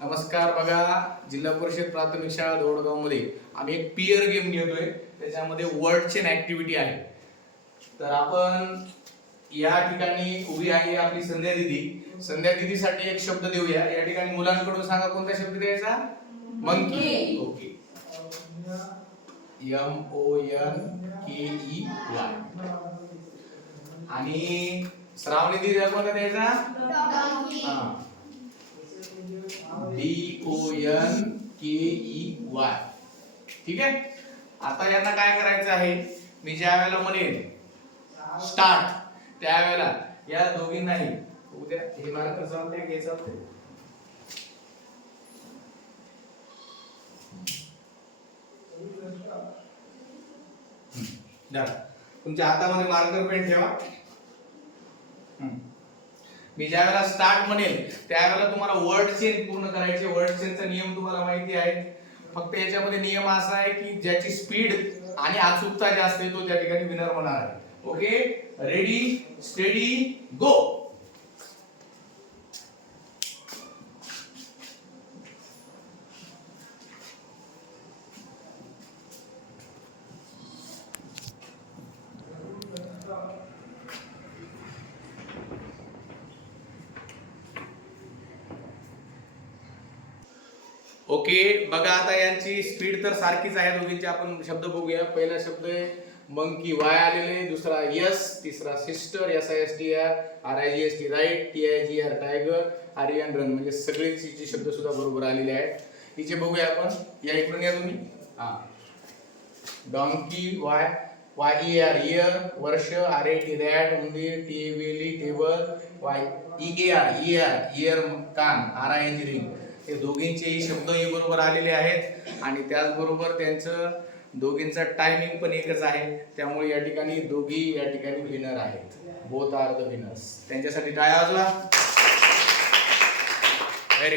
नमस्कार. बघा, जिल्हा परिषद प्राथमिक शाळा दोडगाव मध्ये आम्ही एक पियर गेम घेतोय. त्याच्यामध्ये वर्ड चेन ऍक्टिव्हिटी आहे. तर आपण या ठिकाणी उभी आहे आपली संध्या दिदी. संध्या दिदीसाठी एक शब्द देऊया. या ठिकाणी मुलांकडून सांगा कोणता शब्द द्यायचा. मंकी. ओके. MONKEY. आणि श्रावणी दिदीला कोणता द्यायचा. DONKEY. ठीक आहे. आता यांना काय करायचं आहे, मी ज्या वेळेला म्हणेन स्टार्ट त्यावेळेला या दोघींनाही उद्या हे मार्कर चालते घे चालते. तुमच्या हातामध्ये मार्कर पेन ठेवा. मी ज्या वेळेला स्टार्ट म्हणेल त्यावेळेला तुम्हाला वर्ड चेन पूर्ण करायचे. वर्ड चेनचा नियम तुम्हाला माहिती आहे. फक्त याच्यामध्ये नियम असा आहे की ज्याची स्पीड आणि अचूकता जास्त आहे तो त्या ठिकाणी विनर होणार आहे. ओके, रेडी स्टेडी गो. ओके, बघा आता यांची स्पीड तर सारखीच आहे दोघींची. आपण शब्द बघूया. पहिला शब्द आहे मंकी, वाय आलेले. दुसरा यस. तिसरा sister, SISTR. RIGST right. TIGR tiger. Iron run. म्हणजे सगळेचे शब्द सुद्धा बरोबर आलेले आहेत. हिचे बघूया आपण. या इकडून या तुम्ही. Donkey, YER year. वर्ष. RAT rat. उंदीर. टेबेली टेबल. EAR इयर कान. RING ring. हे दोघींचेही शब्दही बरोबर आलेले आहेत आणि त्याचबरोबर त्यांचं दोघींचा टायमिंग पण एकच आहे. त्यामुळे या ठिकाणी दोघी या ठिकाणी विनर आहेत. Both are the winners. त्यांच्यासाठी टाळ्या वाजवा. Very good.